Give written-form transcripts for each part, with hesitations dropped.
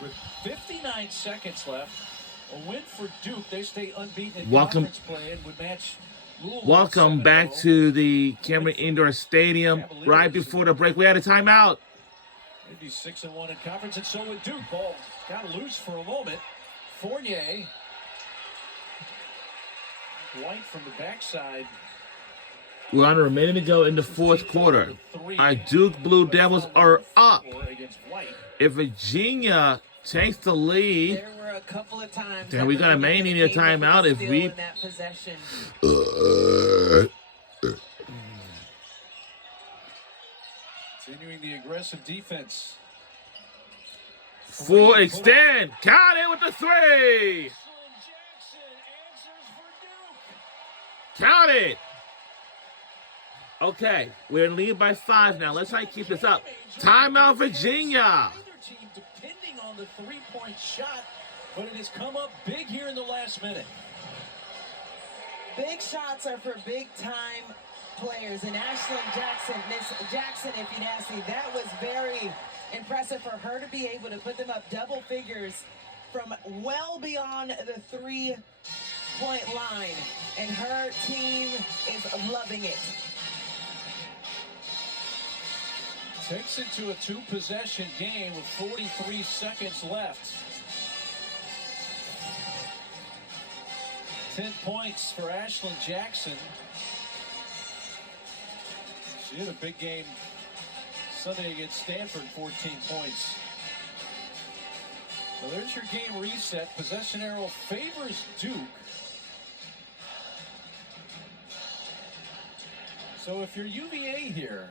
With 59 seconds left, a win for Duke. They stay unbeaten in Welcome. conference play and would match Louisville. Welcome back to the Cameron Indoor Stadium. Right before the break, we had a timeout. They'd be 6-1 in conference, and so would Duke. Ball got loose for a moment. Fournier. White from the backside. We're under a minute to go in the fourth quarter. Our Duke Blue Devils are up. If Virginia takes the lead, there were a couple of times then we're going to may need a timeout if we... in that possession. Continuing the aggressive defense. Full extend. Count it with the three. Count it. Okay, we're in lead by 5 now. Let's try to keep this up. Timeout, Virginia. Depending on the three-point shot, but it has come up big here in the last minute. Big shots are for big-time players, and Ashlyn Jackson, Miss Jackson, if you'd ask me, that was very impressive for her to be able to put them up double figures from well beyond the three-point line, and her team is loving it. Takes it to a two-possession game with 43 seconds left. 10 points for Ashlyn Jackson. She had a big game Sunday against Stanford, 14 points. So there's your game reset. Possession arrow favors Duke. So if you're UVA here,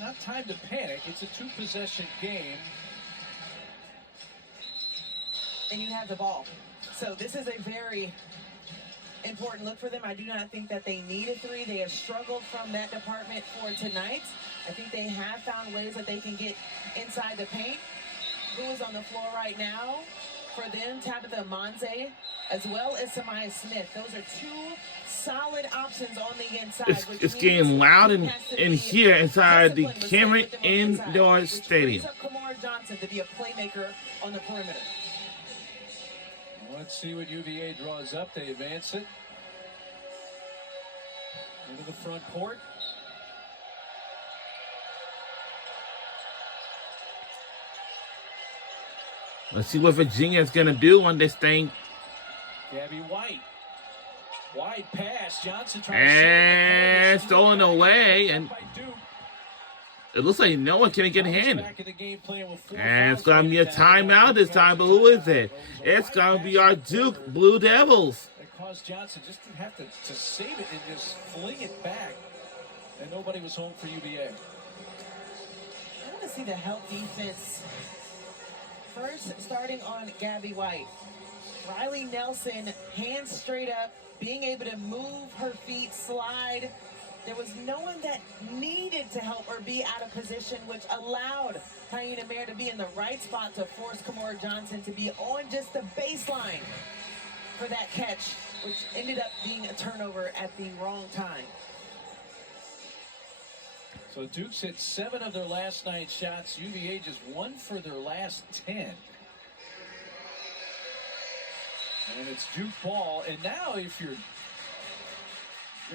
not time to panic. It's a two-possession game. And you have the ball. So this is a very important look for them. I do not think that they need a three. They have struggled from that department for tonight. I think they have found ways that they can get inside the paint. Who is on the floor right now for them? Tabitha Monze, as well as Samaya Smith. Those are two solid options on the inside. It's getting loud in here inside the Cameron Indoor Stadium. Kamora Johnson to be a playmaker on the perimeter. Let's see what UVA draws up. They advance it into the front court. Let's see what Virginia is going to do on this thing. Gabby White. Wide pass. Johnson trying and stolen away. And it looks like no one can get handed. And it's going to be a timeout this time. But who is it? It's going to be our Duke Blue Devils. That caused Johnson just to have to save it and just fling it back. And nobody was home for UVA. I want to see the help defense. First, starting on Gabby White. Riley Nelson, hands straight up, being able to move her feet, slide. There was no one that needed to help her be out of position, which allowed Taina Mayer to be in the right spot to force Kamora Johnson to be on just the baseline for that catch, which ended up being a turnover at the wrong time. So Duke's hit 7 of their last 9 shots. UVA just 1 for their last 10. And it's Duke ball. And now if you're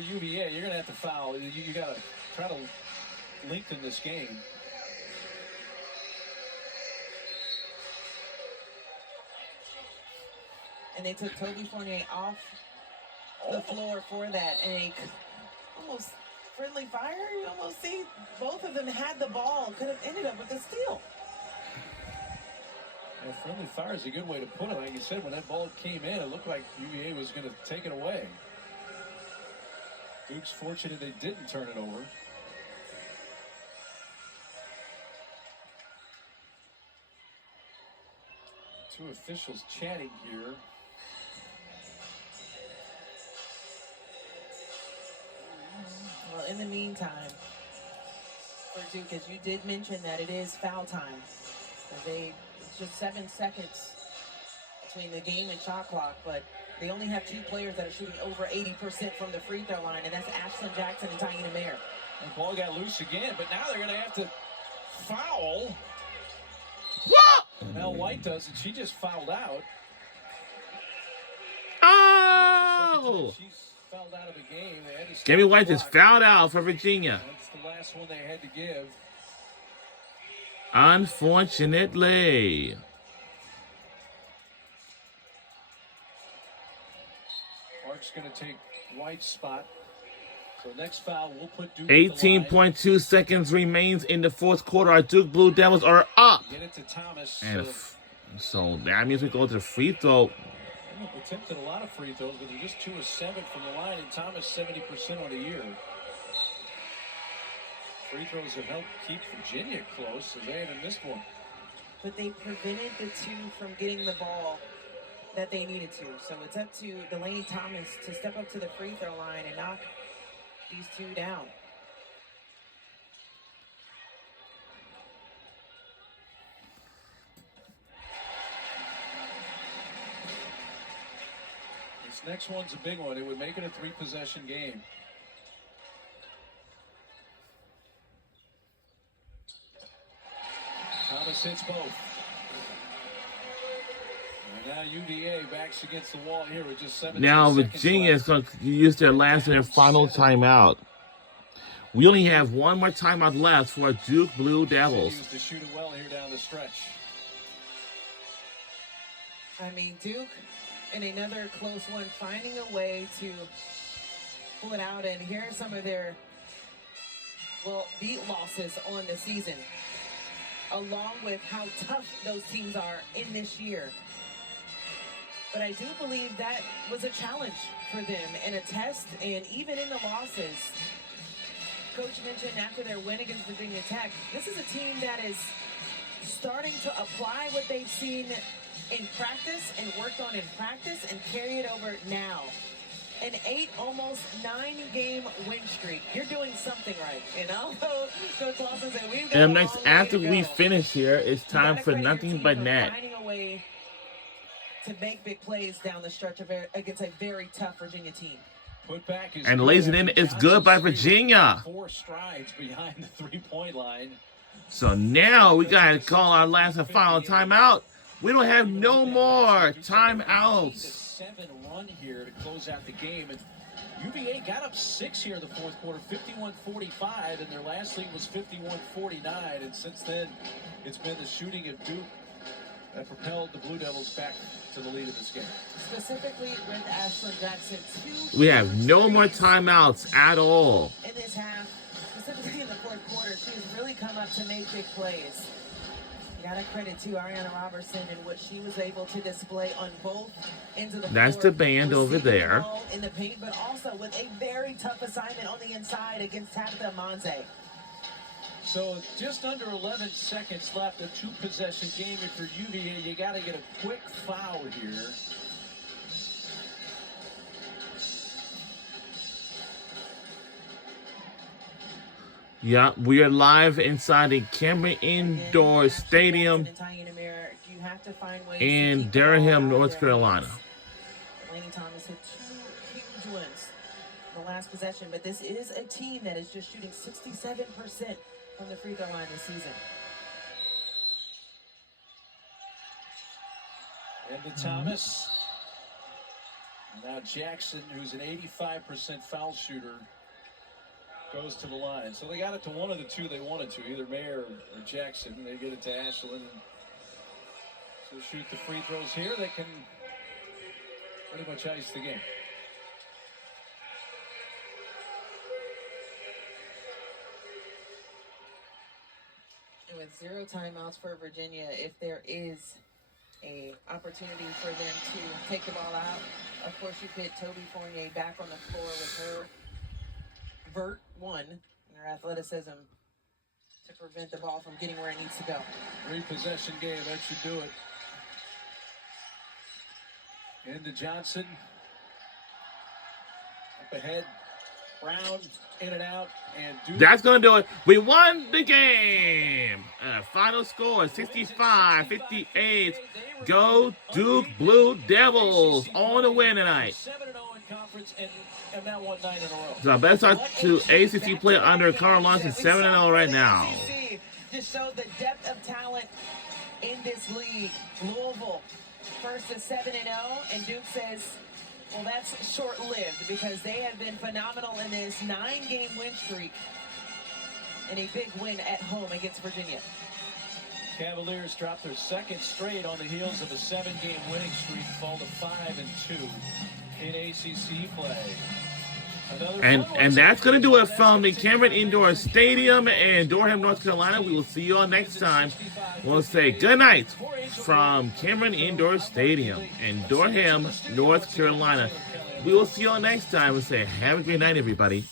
UVA, you're going to have to foul. You got to try to lengthen this game. And they took Toby Fournier off the floor for that. And a almost friendly fire. You almost see both of them had the ball. Could have ended up with a steal. Yeah, friendly fire is a good way to put it. Like you said, when that ball came in, it looked like UVA was going to take it away. Duke's fortunate they didn't turn it over. Two officials chatting here. Well, in the meantime, for Duke, as you did mention that it is foul time. It's just 7 seconds between the game and shot clock, but they only have 2 players that are shooting over 80% from the free throw line, and that's Ashlyn Jackson and Taina Mayer. The ball got loose again, but now they're going to have to foul. What? Now White does it. She just fouled out. Oh! She's fouled out of the game. Gabby White is fouled out for Virginia. That's the last one they had to give. Unfortunately. Mark's going to take White's spot. So next foul, we'll put Duke 18.2 seconds remains in the fourth quarter. Our Duke Blue Devils are up. Get it to Thomas. And so that means we go to the free throw. Attempted a lot of free throws, but they're just 2 of 7 from the line, and Thomas 70% on the year. Free throws have helped keep Virginia close, so they haven't missed one. But they prevented the two from getting the ball that they needed to. So it's up to Delaney Thomas to step up to the free throw line and knock these two down. This next one's a big one. It would make it a 3-possession game. Thomas hits both. And now UVA backs against the wall here with just 17 Now seconds Virginia is left. going to use their last and their final timeout. We only have one more timeout left for Duke Blue Devils. Continues to shoot it well here down the stretch. I mean, Duke in another close one, finding a way to pull it out. And here are some of their, beat losses on the season, along with how tough those teams are in this year. But I do believe that was a challenge for them and a test. And even in the losses, Coach mentioned after their win against Virginia Tech, this is a team that is starting to apply what they've seen in practice and worked on in practice and carry it over now. An 8, almost 9-game win streak. You're doing something right, you know? Coach Lawson said we've got And next, after we finish here, it's time for nothing but net. Finding a way to make big plays down the stretch against a very tough Virginia team. Put back is And lays it in. It's good by Virginia. 4 strides behind the 3-point line. So now we got to call our last and final timeout. We don't have no more timeouts. 7 run here to close out the game. And UVA got up 6 here in the fourth quarter, 51-45, and their last lead was 51-49. And since then, it's been the shooting of Duke that propelled the Blue Devils back to the lead of this game. Specifically with Ashlyn Jackson, 2 We have no more timeouts at all. in this half, specifically in the fourth quarter. She has really come up to make big plays. You gotta credit to Ariana Robertson and what she was able to display on both ends of the floor. That's the band over Receiving there. the ball in the paint, but also with a very tough assignment on the inside against Tabitha Monze. So just under 11 seconds left, a 2-possession game. And for UVA, you got to get a quick foul here. Yeah, we are live inside the Cameron Indoor Stadium in Durham, North Carolina. Delaney Thomas hit 2 huge ones in the last possession, but this is a team that is just shooting 67% from the free throw line this season. And to Thomas. Now Jackson, who's an 85% foul shooter, goes to the line. So they got it to one of the two they wanted to, either Mayer or Jackson. They get it to Ashlyn. And so shoot the free throws here. They can pretty much ice the game. And with 0 timeouts for Virginia, if there is a opportunity for them to take the ball out, of course you put Toby Fournier back on the floor with her vert 1 and her athleticism to prevent the ball from getting where it needs to go. 3-possession game, that should do it. Into Johnson. Up ahead. Brown, in and out, and Duke. That's going to do it. We won the game. Final score, 65-58. Go Duke Blue Devils on the win tonight. 7-0 in conference and now won 9 in a row. So best start to ACC play under Carl Lawson, 7-0 right now. Just showed the depth of talent in this league. Louisville, first to 7-0, and Duke says, well, that's short-lived because they have been phenomenal in this 9-game win streak and a big win at home against Virginia. Cavaliers dropped their second straight on the heels of a 7-game winning streak, fall to 5-2 in ACC play. And that's going to do it from the Cameron Indoor Stadium in Durham, North Carolina. We will see you all next time. We'll say good night from Cameron Indoor Stadium in Durham, North Carolina. We will see you all next time. We'll say have a great night, everybody.